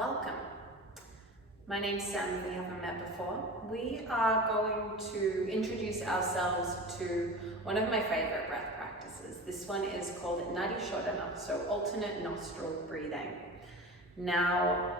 welcome. My name's Sam, if we haven't met before. We are going to introduce ourselves to one of my favorite breath practices. This one is called Nadi shodana, so alternate nostril breathing. Now,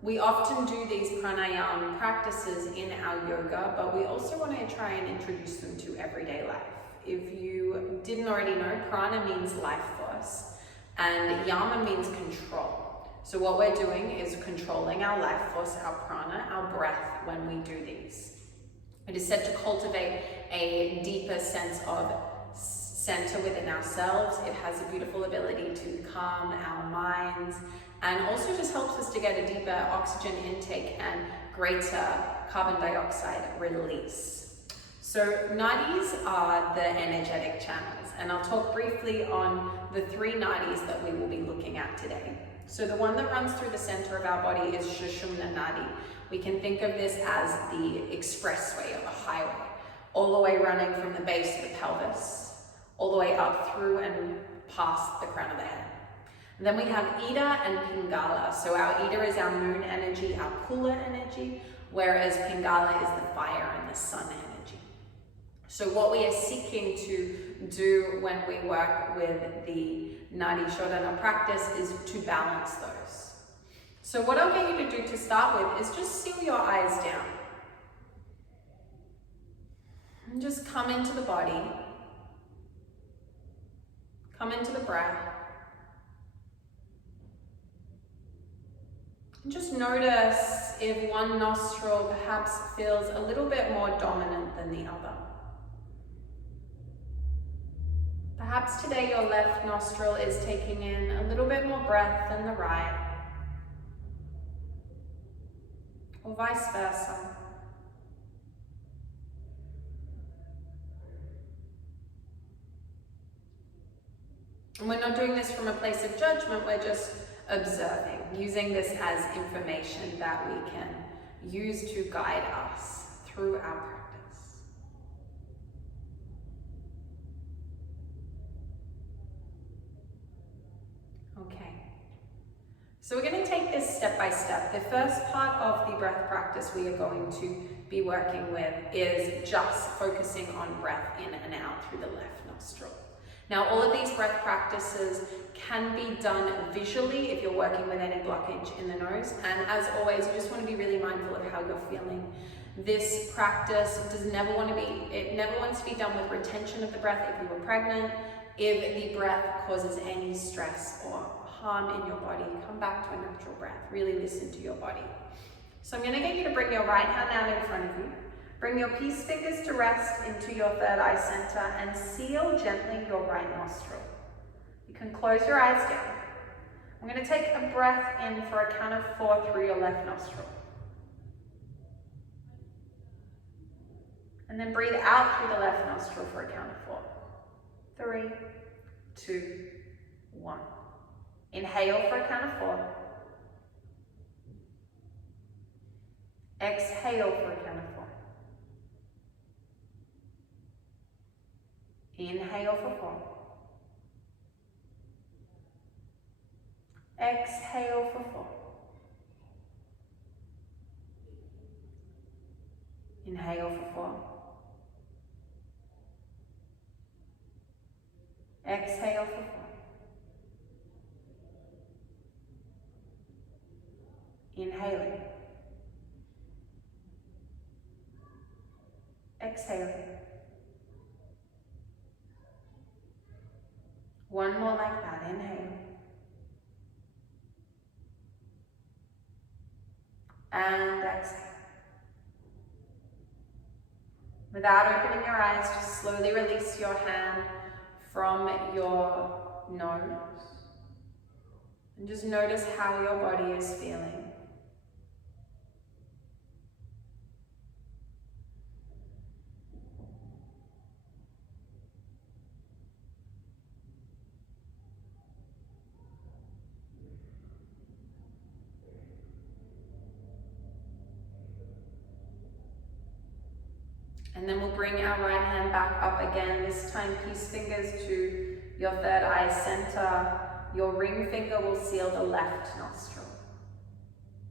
we often do these pranayama practices in our yoga, but we also want to try and introduce them to everyday life. If you didn't already know, prana means life force, and yama means control. So what we're doing is controlling our life force, our prana, our breath when we do these. It is said to cultivate a deeper sense of center within ourselves. It has a beautiful ability to calm our minds and also just helps us to get a deeper oxygen intake and greater carbon dioxide release. So nadis are the energetic channels, and I'll talk briefly on the 3 nadis that we will be looking at today. So the one that runs through the center of our body is shodana Nadi. We can think of this as the expressway or the highway, all the way running from the base of the pelvis, all the way up through and past the crown of the head. And then we have Ida and Pingala. So our Ida is our moon energy, our cooler energy, whereas Pingala is the fire and the sun energy. So what we are seeking to do when we work with the Nadi shodana practice is to balance those. So what I'll get you to do to start with is just seal your eyes down. And just come into the body. Come into the breath. And just notice if one nostril perhaps feels a little bit more dominant than the other. Perhaps today your left nostril is taking in a little bit more breath than the right, or vice versa. And we're not doing this from a place of judgment, we're just observing, using this as information that we can use to guide us through our practice. Okay, so we're going to take this step by step. The first part of the breath practice we are going to be working with is just focusing on breath in and out through the left nostril. Now, all of these breath practices can be done visually if you're working with any blockage in the nose. And as always, you just want to be really mindful of how you're feeling. This practice never wants to be done with retention of the breath if you were pregnant. If the breath causes any stress or harm in your body, come back to a natural breath. Really listen to your body. So I'm going to get you to bring your right hand out in front of you. Bring your peace fingers to rest into your third eye center and seal gently your right nostril. You can close your eyes down. I'm going to take a breath in for a count of 4 through your left nostril. And then breathe out through the left nostril for a count of 4. 3, 2, 1. Inhale for a count of 4. Exhale for a count of 4. Inhale for 4. Exhale for 4. Inhale for 4. Exhale for 4. Inhaling. Exhaling. One more like that. Inhale. And exhale. Without opening your eyes, just slowly release your hand from your nose. And just notice how your body is feeling. And then we'll bring our right hand back up again, this time peace fingers to your third eye center. Your ring finger will seal the left nostril.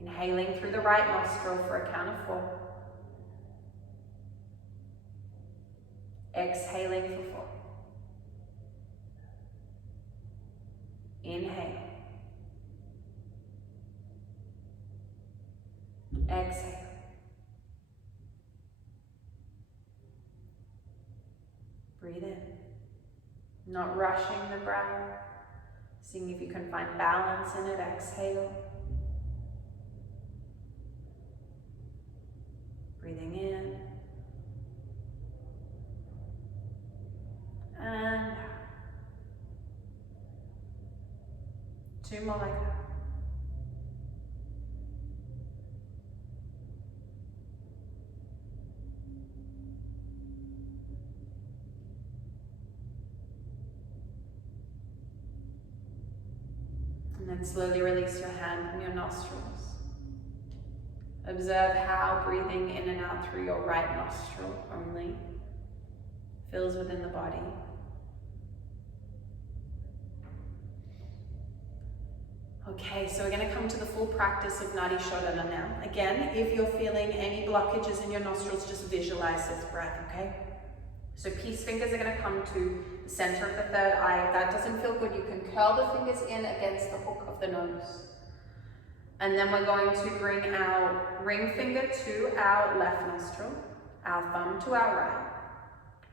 Inhaling through the right nostril for a count of 4. Exhaling for 4. Inhale. Exhale. Breathe in. Not rushing the breath. Seeing if you can find balance in it. Exhale. Breathing in. And out. 2 more like that. And then slowly release your hand from your nostrils. Observe how breathing in and out through your right nostril only fills within the body. Okay, so we're going to come to the full practice of Nadi shodana now. Again, if you're feeling any blockages in your nostrils, just visualize this breath, okay? So peace fingers are going to come to the center of the third eye. If that doesn't feel good, you can curl the fingers in against the hook of the nose. And then we're going to bring our ring finger to our left nostril, our thumb to our right.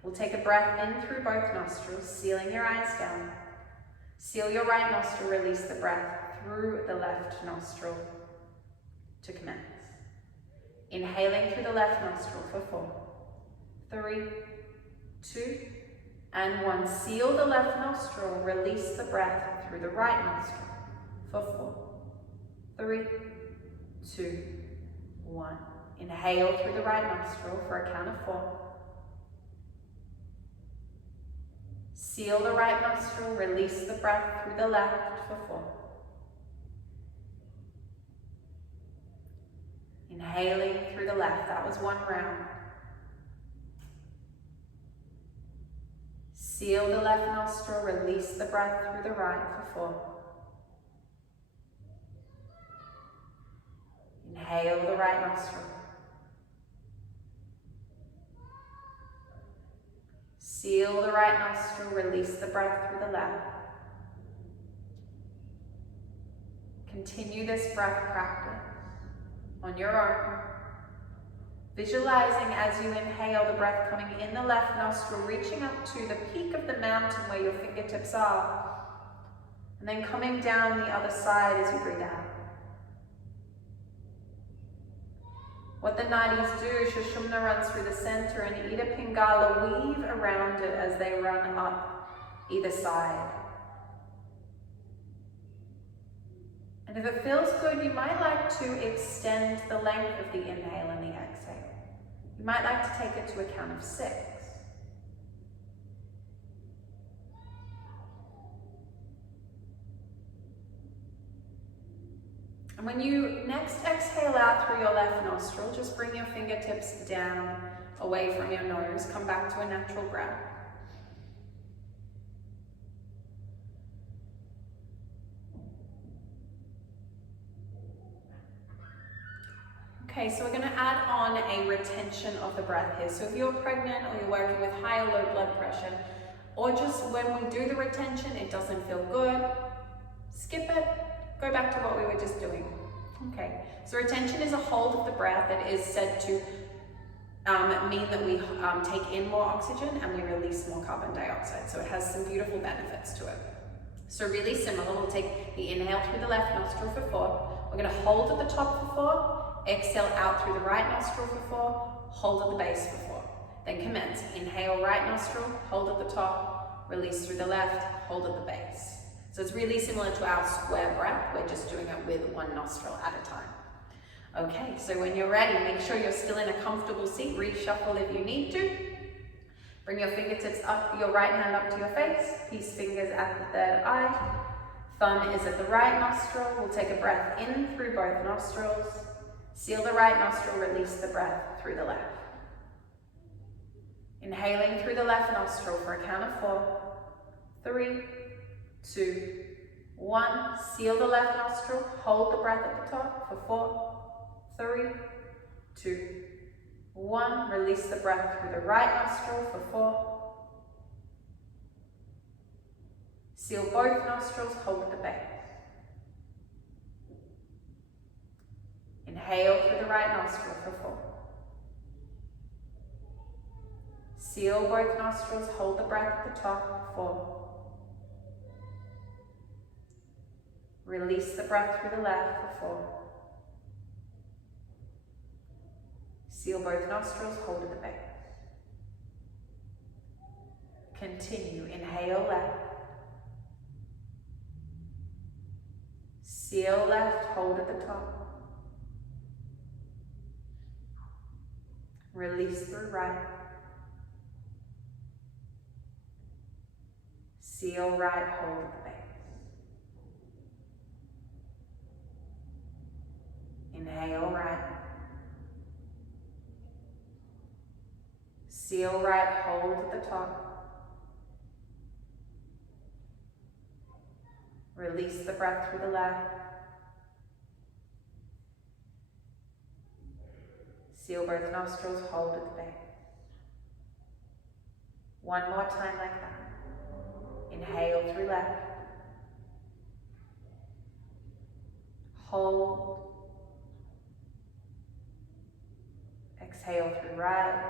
We'll take a breath in through both nostrils, sealing your eyes down. Seal your right nostril, release the breath through the left nostril to commence. Inhaling through the left nostril for 4, 3, 2, and 1. Seal the left nostril, release the breath through the right nostril for 4, 3, 2, 1. Inhale through the right nostril for a count of 4. Seal the right nostril, release the breath through the left for 4. Inhaling through the left, that was 1 round. Seal the left nostril, release the breath through the right for 4. Inhale the right nostril. Seal the right nostril, release the breath through the left. Continue this breath practice on your own. Visualizing as you inhale the breath coming in the left nostril, reaching up to the peak of the mountain where your fingertips are, and then coming down the other side as you breathe out. What the Nadis do, Sushumna runs through the center and Ida Pingala weave around it as they run up either side. And if it feels good, you might like to extend the length of the inhale and the exhale. You might like to take it to a count of 6. And when you next exhale out through your left nostril, just bring your fingertips down away from your nose. Come back to a natural breath. Okay, so we're going to add on a retention of the breath here. So if you're pregnant or you're working with high or low blood pressure, or just when we do the retention, it doesn't feel good, skip it, go back to what we were just doing. Okay, so retention is a hold of the breath that is said to mean that we take in more oxygen and we release more carbon dioxide. So it has some beautiful benefits to it. So really similar, we'll take the inhale through the left nostril for 4. We're going to hold at the top for 4. Exhale out through the right nostril for 4, hold at the base for 4. Then commence. Inhale right nostril, hold at the top, release through the left, hold at the base. So it's really similar to our square breath, we're just doing it with 1 nostril at a time. Okay, so when you're ready, make sure you're still in a comfortable seat, reshuffle if you need to. Bring your fingertips up, your right hand up to your face, peace fingers at the third eye. Thumb is at the right nostril, we'll take a breath in through both nostrils. Seal the right nostril, release the breath through the left. Inhaling through the left nostril for a count of 4, 3, 2, 1. Seal the left nostril. Hold the breath at the top for 4, 3, 2, 1. Release the breath through the right nostril for 4. Seal both nostrils. Hold at the base. Inhale through the right nostril for 4. Seal both nostrils. Hold the breath at the top for 4. Release the breath through the left for 4. Seal both nostrils, hold at the base. Continue, inhale left. Seal left, hold at the top. Release through right. Seal right, hold at the base. Inhale right. Seal right, hold at the top. Release the breath through the left. Seal both nostrils, hold at the base. One more time like that. Inhale through left. Hold. Exhale through right.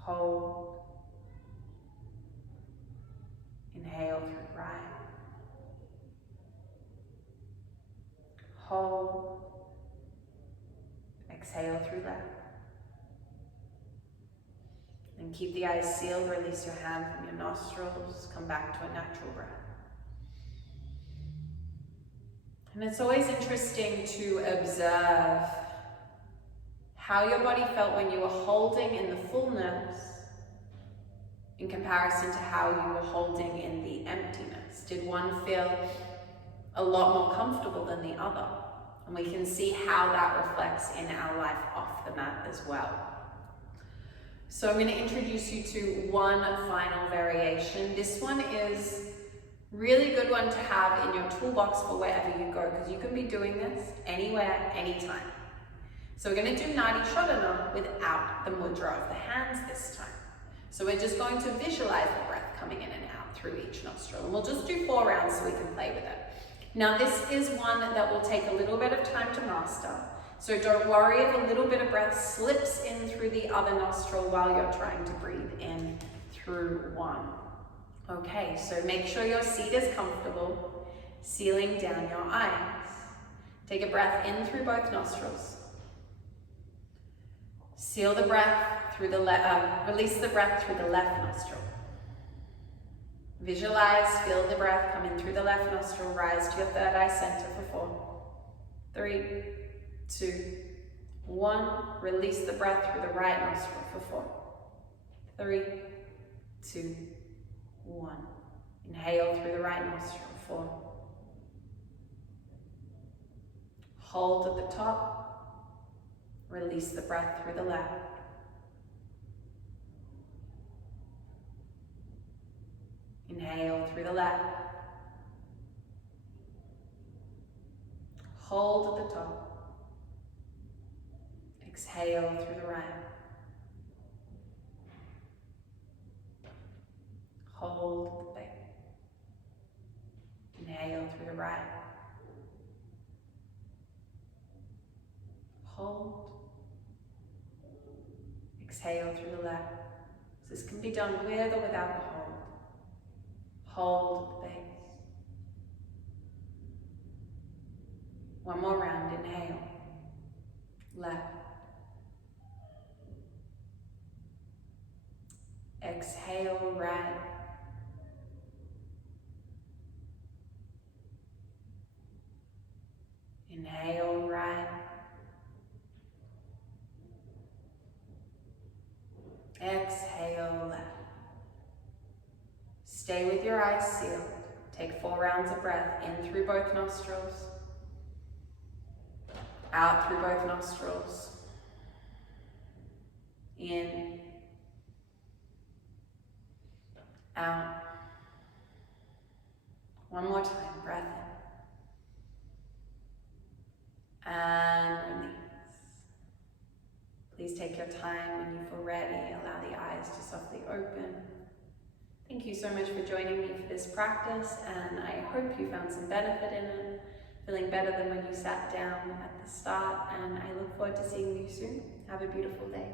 Hold. Inhale through right. Hold. Exhale through left. And keep the eyes sealed. Release your hand from your nostrils. Come back to a natural breath. And it's always interesting to observe how your body felt when you were holding in the fullness in comparison to how you were holding in the emptiness. Did one feel a lot more comfortable than the other? And we can see how that reflects in our life off the mat as well. So I'm going to introduce you to one final variation. This one is really good one to have in your toolbox for wherever you go, because you can be doing this anywhere, anytime. So we're going to do Nadi shodana without the mudra of the hands this time. So we're just going to visualize the breath coming in and out through each nostril. And we'll just do 4 rounds so we can play with it. Now this is one that will take a little bit of time to master. So don't worry if a little bit of breath slips in through the other nostril while you're trying to breathe in through one. Okay, so make sure your seat is comfortable, sealing down your eyes. Take a breath in through both nostrils. Seal the breath through the release the breath through the left nostril. Visualize, feel the breath come in through the left nostril, rise to your third eye center for 4, 3, 2, 1. Release the breath through the right nostril for 4, 3, 2, 1. Inhale through the right nostril, 4. Hold at the top. Release the breath through the left. Inhale through the left. Hold at the top. Exhale through the right. Hold at the back. Inhale through the right. Hold. Exhale through the left. So this can be done with or without the hold. Hold at the base. One more round, inhale. Left. Exhale, right. Inhale, right. Exhale, left. Stay with your eyes sealed. Take 4 rounds of breath in through both nostrils. Out through both nostrils. In. Out. One more time, breath in. And release. Please take your time. When you feel ready, allow the eyes to softly open. Thank you so much for joining me for this practice, and I hope you found some benefit in it, feeling better than when you sat down at the start, and I look forward to seeing you soon. Have a beautiful day.